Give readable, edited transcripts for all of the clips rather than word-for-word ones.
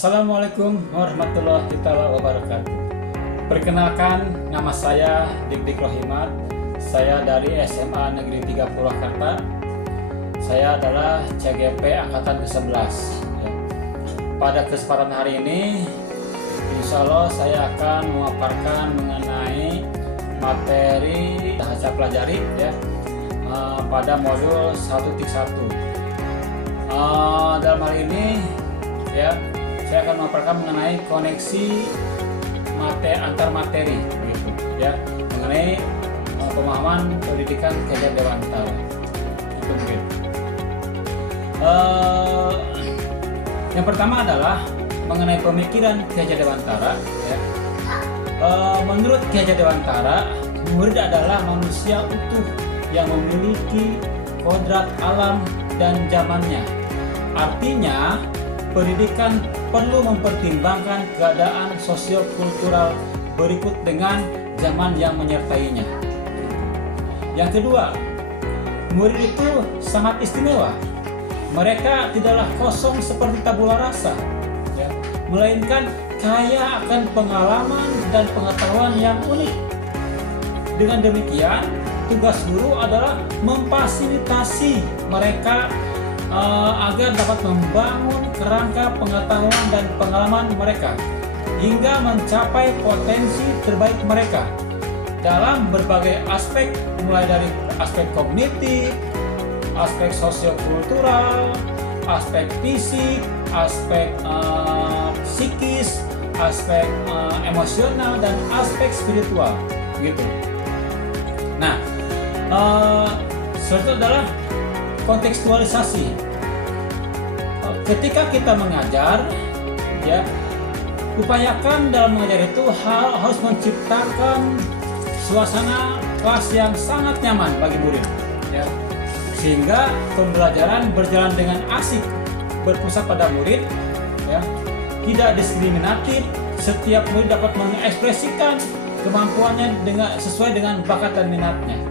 Assalamualaikum warahmatullahi wabarakatuh. Perkenalkan, nama saya Dik Rohimat. Saya dari SMA Negeri 3 Purwakarta. Saya adalah CGP Angkatan ke-11. Pada kesempatan hari ini, insya Allah saya akan memaparkan mengenai materi yang saya pelajari pada modul 1.1. Dalam hal ini saya akan memaparkan mengenai koneksi antar materi mengenai pemahaman pendidikan Ki Dewantara. Itu mungkin. Yang pertama adalah mengenai pemikiran Ki Dewantara. Menurut Ki Dewantara, murid adalah manusia utuh yang memiliki kodrat alam dan zamannya. Artinya, pendidikan perlu mempertimbangkan keadaan sosio-kultural berikut dengan zaman yang menyertainya. Yang kedua, murid itu sangat istimewa. Mereka tidaklah kosong seperti tabula rasa, melainkan kaya akan pengalaman dan pengetahuan yang unik. Dengan demikian, tugas guru adalah memfasilitasi mereka agar dapat membangun kerangka pengetahuan dan pengalaman mereka hingga mencapai potensi terbaik mereka dalam berbagai aspek, mulai dari aspek kognitif, aspek sosiokultural, aspek fisik, aspek psikis, aspek emosional, dan aspek spiritual gitu. Nah, selanjutnya adalah kontekstualisasi. Ketika kita mengajar, upayakan dalam mengajar itu harus menciptakan suasana kelas yang sangat nyaman bagi murid, sehingga pembelajaran berjalan dengan asik, berpusat pada murid, tidak diskriminatif. Setiap murid dapat mengekspresikan kemampuannya sesuai dengan bakat dan minatnya.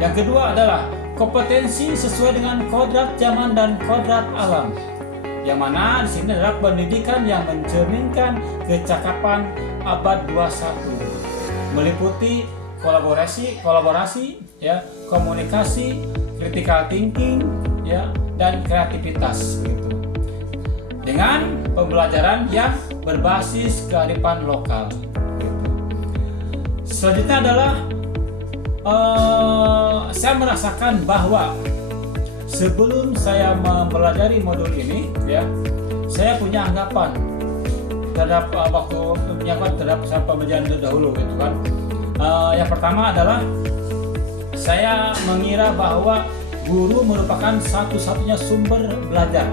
Yang kedua adalah kompetensi sesuai dengan kodrat zaman dan kodrat alam, yang mana di sini adalah pendidikan yang mencerminkan kecakapan abad 21, meliputi kolaborasi, komunikasi, critical thinking, dan kreativitas gitu. Dengan pembelajaran yang berbasis kearifan lokal gitu. Selanjutnya adalah saya merasakan bahwa sebelum saya mempelajari modul ini, saya punya anggapan terhadap pembelajaran terdahulu gitu kan. Yang pertama adalah saya mengira bahwa guru merupakan satu-satunya sumber belajar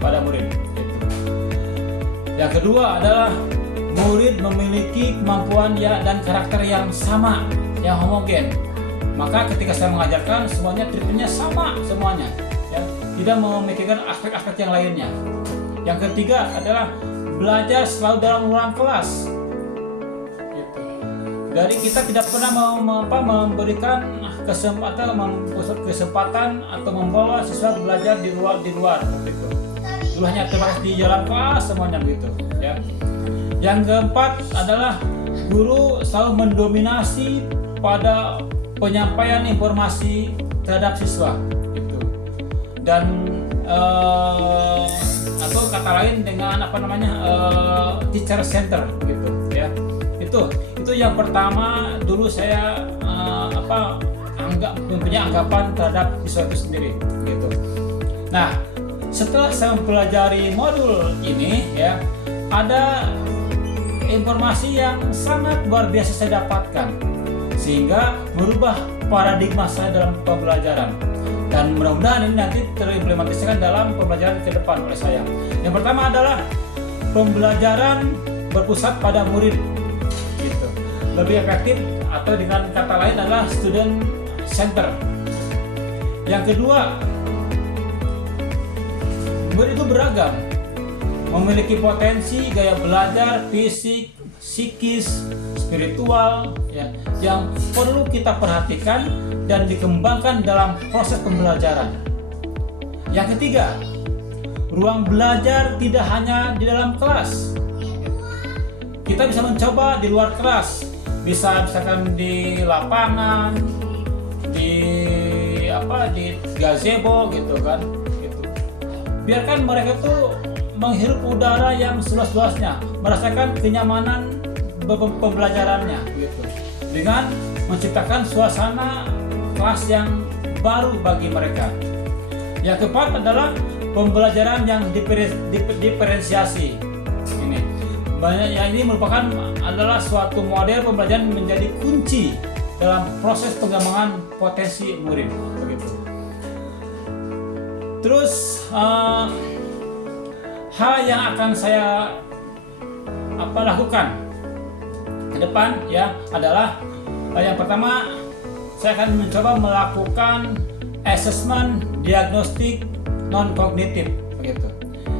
pada murid. Gitu. Yang kedua adalah murid memiliki kemampuan dan karakter yang sama, yang homogen. Maka ketika saya mengajarkan, semuanya treatmentnya sama semuanya, tidak memikirkan aspek-aspek yang lainnya. Yang ketiga adalah belajar selalu dalam ruang kelas. Gitu. Dari kita tidak pernah memberikan kesempatan atau membawa siswa belajar di luar gitu. Itu hanya terbatas di jalan kelas semuanya gitu. Yang keempat adalah guru selalu mendominasi pada penyampaian informasi terhadap siswa gitu. Dan atau kata lain dengan teacher center gitu itu yang pertama dulu saya mempunyai anggapan terhadap siswa itu sendiri gitu. Nah, setelah saya mempelajari modul ini ada informasi yang sangat luar biasa saya dapatkan, sehingga merubah paradigma saya dalam pembelajaran, dan mudah-mudahan ini nanti terimplementasikan dalam pembelajaran ke depan oleh saya. Yang pertama adalah pembelajaran berpusat pada murid gitu. Lebih efektif, atau dengan kata lain adalah student center. Yang kedua, murid itu beragam, memiliki potensi gaya belajar, fisik, psikis, spiritual, yang perlu kita perhatikan dan dikembangkan dalam proses pembelajaran. Yang ketiga, ruang belajar tidak hanya di dalam kelas. Kita bisa mencoba di luar kelas, bisa misalkan di lapangan, di gazebo gitu kan, gitu. Biarkan mereka tuh menghirup udara yang seluas-luasnya, merasakan kenyamanan pembelajarannya gitu, dengan menciptakan suasana kelas yang baru bagi mereka. Yang keempat adalah pembelajaran yang diferensiasi. Ini merupakan adalah suatu model pembelajaran menjadi kunci dalam proses pengembangan potensi murid. Begitu. Terus hal yang akan saya lakukan ke depan ya adalah yang pertama, saya akan mencoba melakukan asesmen diagnostik non kognitif begitu.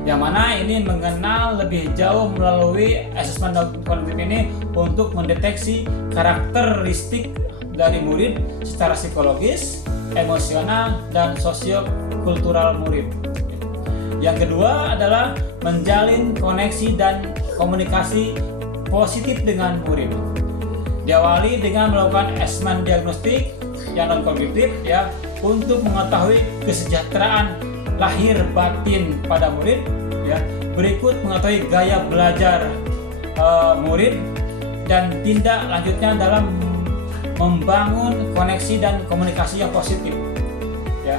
Yang mana ini mengenal lebih jauh melalui asesmen kognitif ini untuk mendeteksi karakteristik dari murid secara psikologis, emosional, dan sosiokultural murid. Yang kedua adalah menjalin koneksi dan komunikasi positif dengan murid. Diawali dengan melakukan asesmen diagnostik yang non kognitif ya, untuk mengetahui kesejahteraan lahir batin pada murid ya. Berikut mengetahui gaya belajar murid dan tindak lanjutnya dalam membangun koneksi dan komunikasi yang positif ya.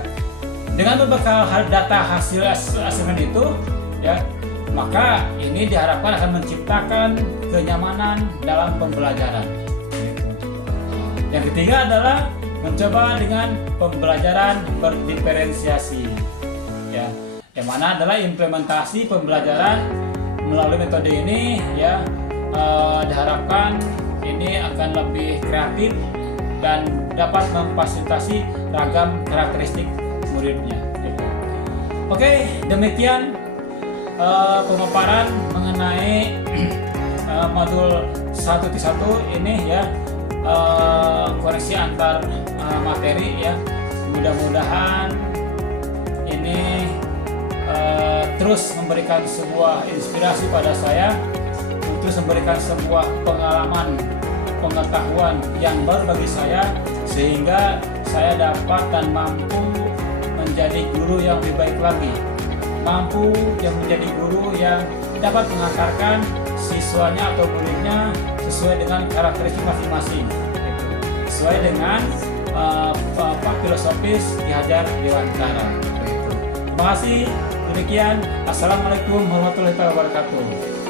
Dengan berbekal data hasil asesmen itu ya, maka ini diharapkan akan menciptakan kenyamanan dalam pembelajaran. Yang ketiga adalah mencoba dengan pembelajaran berdiferensiasi ya, yang mana adalah implementasi pembelajaran melalui metode ini ya, diharapkan ini akan lebih kreatif dan dapat memfasilitasi ragam karakteristik muridnya. Oke, demikian pemaparan mengenai modul 1.1 ini ya, koneksi antar materi ya. Mudah-mudahan ini terus memberikan sebuah inspirasi pada saya, terus memberikan sebuah pengalaman, pengetahuan yang baru bagi saya, sehingga saya dapat dan mampu menjadi guru yang lebih baik lagi, mampu yang menjadi guru yang dapat mengantarkan siswanya atau muridnya sesuai dengan karakteristik masing-masing, sesuai dengan filosofis Ki Hajar Dewantara. Terima kasih. Demikian. Assalamualaikum warahmatullahi wabarakatuh.